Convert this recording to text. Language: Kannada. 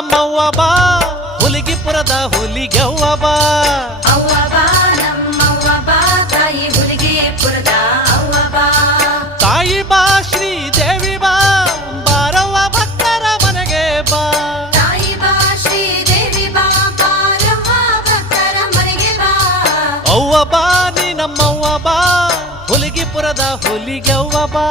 ನಮ್ಮವ್ವ ಬಾ ಹುಲಿಗಿಪುರದ ಹುಲಿಗೆವ್ವ ಬಾ ಅವ್ವ ಬಾ ನಮ್ಮವ್ವ ಬಾ ತಾಯಿ ಹುಲಿಗಿಪುರದ ಅವ್ವ ಬಾ ತಾಯಿ ಬಾ ಶ್ರೀದೇವಿ ಬಾ ಬಾರವ್ವ ಭಕ್ತರ ಮನೆಗೆ ಬಾ ತಾಯಿ ಬಾ ಶ್ರೀದೇವಿ ಬಾ ಬಾರವ್ವ ಭಕ್ತರ ಮನೆಗೆ ಬಾ ಅವ್ವ ಬಾ ನೀ ನಮ್ಮವ್ವ ಬಾ ಹುಲಿಗಿಪುರದ ಹುಲಿಗೆವ್ವ ಬಾ